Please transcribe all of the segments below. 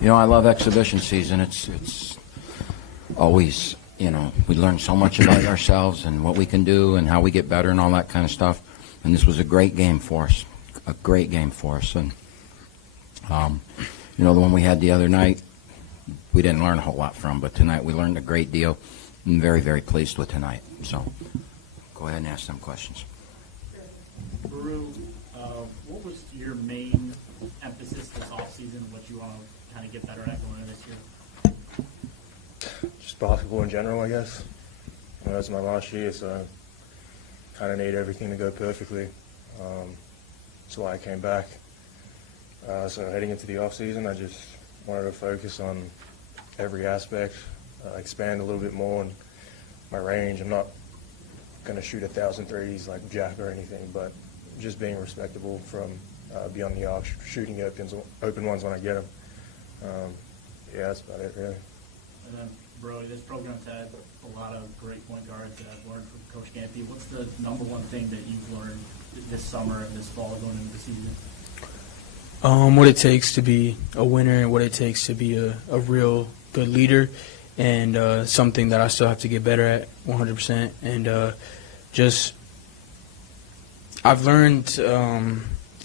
You know, I love exhibition season. It's always, you know, we learn so much about ourselves and what we can do and how we get better and all that kind of stuff. And this was a great game for us, a great game for us. And, you know, the one we had the other night, we didn't learn a whole lot from, but tonight we learned a great deal. I'm very, very pleased with tonight. So go ahead and ask some questions. Baru, what was your main emphasis this offseason, what you want to kind of get better at going into this year? Just basketball in general, I guess. That was my last year, so I kind of need everything to go perfectly. That's why I came back. So heading into the off-season, I just wanted to focus on every aspect, expand a little bit more on my range. I'm not going to shoot 1,000 threes like Jack or anything, but just being respectable from beyond the arc, shooting open ones when I get them. Yeah, that's about it, really. And then, bro, this program's had a lot of great point guards that I've learned from Coach Gampy. What's the number one thing that you've learned this summer and this fall going into the season? What it takes to be a winner and what it takes to be a real good leader, and something that I still have to get better at 100%. And just I've learned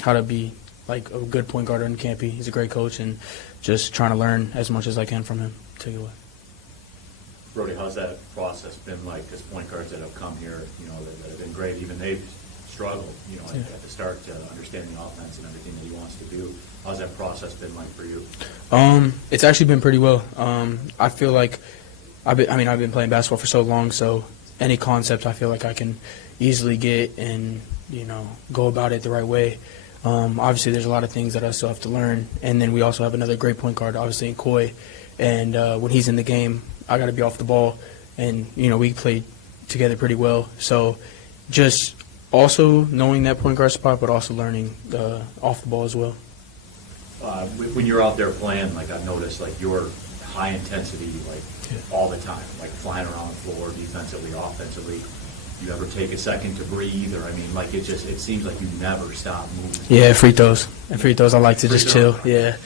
how to be like a good point guard on Campy. He's a great coach, and just trying to learn as much as I can from him. Take it away. Brody, how's that process been like? Because point guards that have come here, you know, that have been great, even they've struggled, you know, at the start to understand the offense and everything that he wants to do. How's that process been like for you? It's actually been pretty well. I feel like I've been playing basketball for so long, so any concept I feel like I can easily get and, you know, go about it the right way. Obviously, there's a lot of things that I still have to learn, and then we also have another great point guard, obviously, in Koi. And when he's in the game, I got to be off the ball, and, you know, we played together pretty well. So just also knowing that point guard spot, but also learning off the ball as well. When you're out there playing, like I've noticed, like you're high intensity, like all the time, like flying around the floor, defensively, offensively. You ever take a second to breathe, or I mean, like it seems like you never stop moving. Yeah, free throws. And free throws, I like to just chill. Yeah,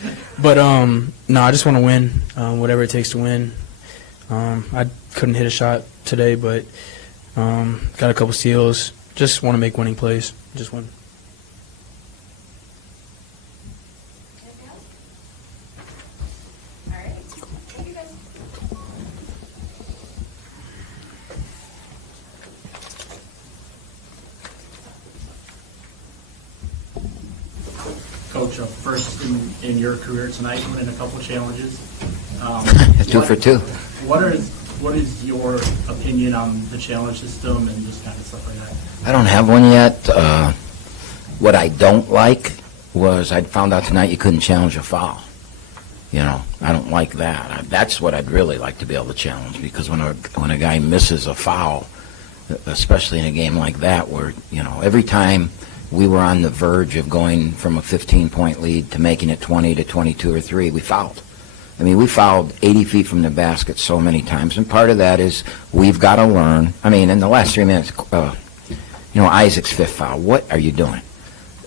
but no, I just want to win, whatever it takes to win. I couldn't hit a shot today, but got a couple steals. Just want to make winning plays. Just win. All right. Thank you, guys. Coach, first in your career tonight, winning a couple challenges. 2 for 2. What is your opinion on the challenge system and just kind of stuff like that? I don't have one yet. What I don't like was I found out tonight you couldn't challenge a foul. You know, I don't like that. That's what I'd really like to be able to challenge, because when a guy misses a foul, especially in a game like that where, you know, every time we were on the verge of going from a 15-point lead to making it 20 to 22 or 3, we fouled. I mean, we fouled 80 feet from the basket so many times, and part of that is we've got to learn. I mean, in the last 3 minutes, you know, Isaac's 5th foul. What are you doing?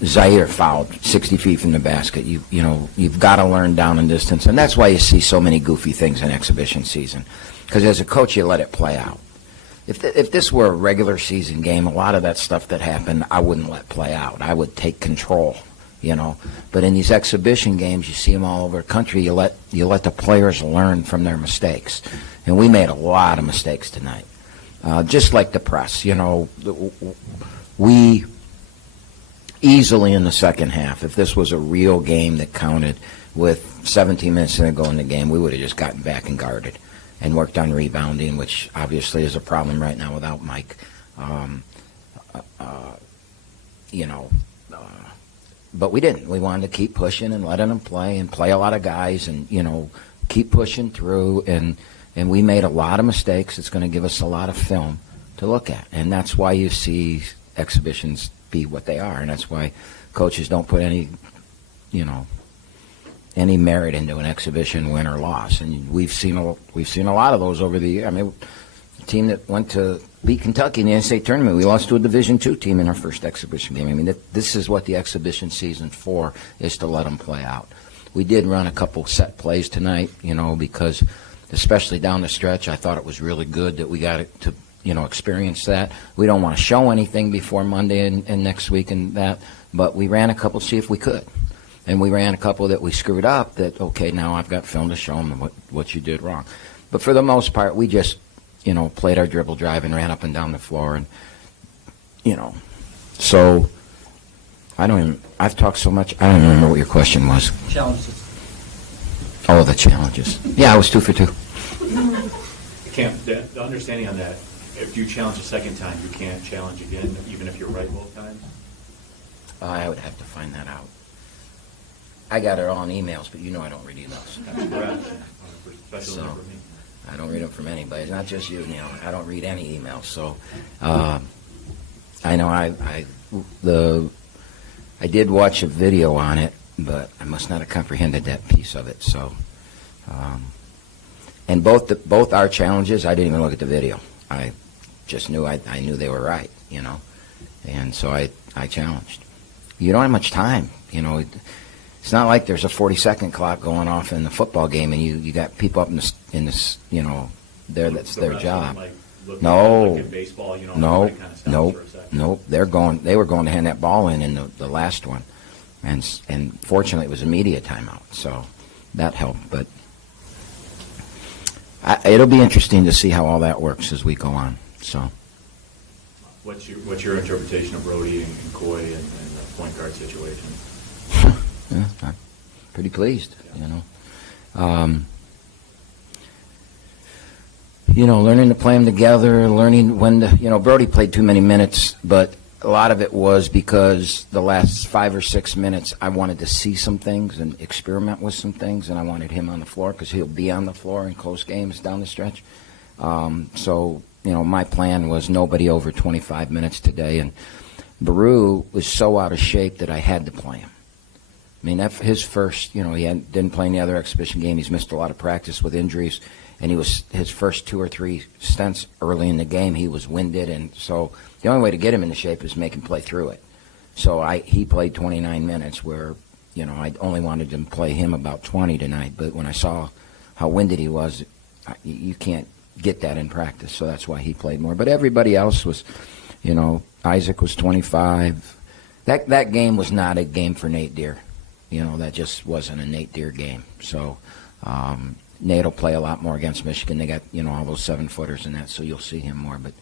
Zaire fouled 60 feet from the basket. You know, you've got to learn down and distance, and that's why you see so many goofy things in exhibition season, because as a coach, you let it play out. If this were a regular season game, a lot of that stuff that happened, I wouldn't let play out. I would take control, you know. But in these exhibition games, you see them all over the country. You let the players learn from their mistakes, and we made a lot of mistakes tonight. Just like the press, you know, we easily in the second half, if this was a real game that counted with 17 minutes to go in the game, we would have just gotten back and guarded and worked on rebounding, which obviously is a problem right now without Mike. You know, but we didn't. We wanted to keep pushing and letting them play and play a lot of guys and, you know, keep pushing through. And we made a lot of mistakes. It's going to give us a lot of film to look at. And that's why you see exhibitions be what they are. And that's why coaches don't put any, you know, any merit into an exhibition win or loss. And we've seen a lot of those over the year. I mean, the team that went to beat Kentucky in the NCAA tournament, we lost to a Division II team in our first exhibition game. I mean, this is what the exhibition season's for, is to let them play out. we did run a couple set plays tonight, because especially down the stretch, I thought it was really good that we got it to, experience that. We don't want to show anything before Monday and next week and that, but we ran a couple to see if we could. And we ran a couple that we screwed up that, okay, now I've got film to show them what you did wrong. But for the most part, we just, played our dribble drive and ran up and down the floor. And, so I've talked so much, I don't even remember what your question was. Challenges. Oh, the challenges. Yeah, I was 2 for 2. The understanding on that, if you challenge a second time, you can't challenge again, even if you're right both times? I would have to find that out. I got it all in emails, but I don't read emails. That's correct. Especially So, for me. I don't read them from anybody. It's not just you, Neil. I don't read any emails. So, I know I did watch a video on it, but I must not have comprehended that piece of it. So, and both our challenges, I didn't even look at the video. I just knew I knew they were right, and so I challenged. You don't have much time, It's not like there's a 40-second clock going off in the football game, and you got people up in this, there that's their job. No, in baseball, no, everybody kind of stops nope, for a second. nope. They were going to hand that ball in the last one, and fortunately it was a media timeout, so that helped. But it'll be interesting to see how all that works as we go on. So, What's your interpretation of Brody and Coy and the point guard situation? yeah, I'm pretty pleased. Learning to play them together, learning when to, Brody played too many minutes, but a lot of it was because the last 5 or 6 minutes I wanted to see some things and experiment with some things, and I wanted him on the floor because he'll be on the floor in close games down the stretch. So, my plan was nobody over 25 minutes today, and Baru was so out of shape that I had to play him. I mean, his first, he didn't play any other exhibition game. He's missed a lot of practice with injuries. And his first 2 or 3 stints early in the game, he was winded. And so the only way to get him into shape is make him play through it. So he played 29 minutes where, I only wanted to play him about 20 tonight. But when I saw how winded he was, you can't get that in practice. So that's why he played more. But everybody else was, Isaac was 25. That game was not a game for Nate Deer. That just wasn't a Nate Deer game. So Nate will play a lot more against Michigan. They got, all those 7-footers and that, so you'll see him more. But,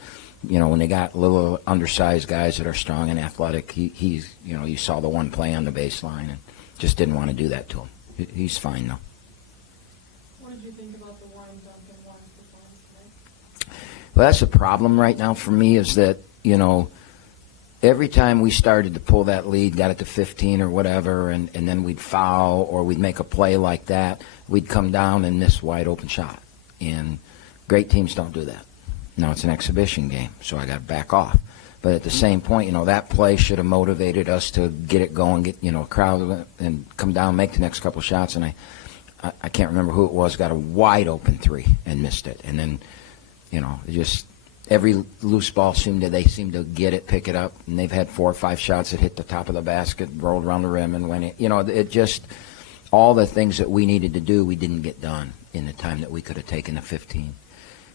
when they got little undersized guys that are strong and athletic, he's, you saw the one play on the baseline and just didn't want to do that to him. He's fine, though. What did you think about the Warren Duncan Warren's performance tonight? Well, that's a problem right now for me is that, every time we started to pull that lead, got it to 15 or whatever, and then we'd foul or we'd make a play like that, we'd come down and miss wide open shot. And great teams don't do that. Now it's an exhibition game, so I got to back off. But at the same point, that play should have motivated us to get it going, get, a crowd and come down, make the next couple shots. And I can't remember who it was, got a wide open 3 and missed it. And then, just every loose ball they seem to get it, pick it up, and they've had 4 or 5 shots that hit the top of the basket, rolled around the rim, and went in. It just all the things that we needed to do, we didn't get done in the time that we could have taken the 15.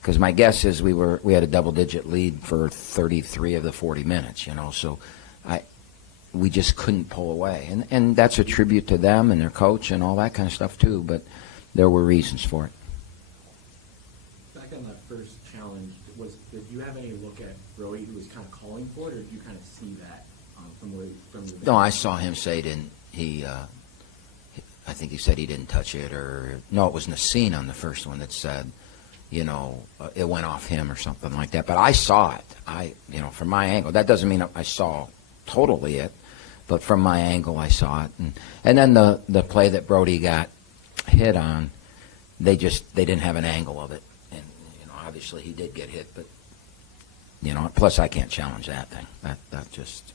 Because my guess is we had a double-digit lead for 33 of the 40 minutes. So we just couldn't pull away, and that's a tribute to them and their coach and all that kind of stuff too. But there were reasons for it. Back on that first challenge, did you have any look at Brody who was kind of calling for it, or did you kind of see that from the bench? No, I saw him say I think he said he didn't touch it, or no, it was Nassim on the first one that said, it went off him or something like that. But I saw it. From my angle, that doesn't mean I saw totally it, but from my angle, I saw it. And then the play that Brody got hit on, they didn't have an angle of it. And, obviously he did get hit, but, plus I can't challenge that thing. That just,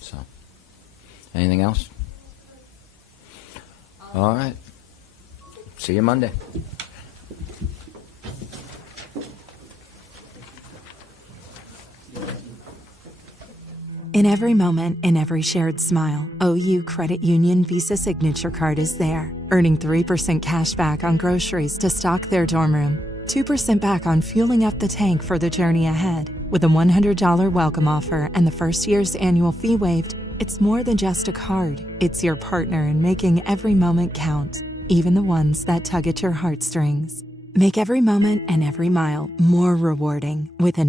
so. Anything else? All right. See you Monday. In every moment, in every shared smile, OU Credit Union Visa Signature Card is there, earning 3% cash back on groceries to stock their dorm room, 2% back on fueling up the tank for the journey ahead. With a $100 welcome offer and the first year's annual fee waived, it's more than just a card. It's your partner in making every moment count, even the ones that tug at your heartstrings. Make every moment and every mile more rewarding with an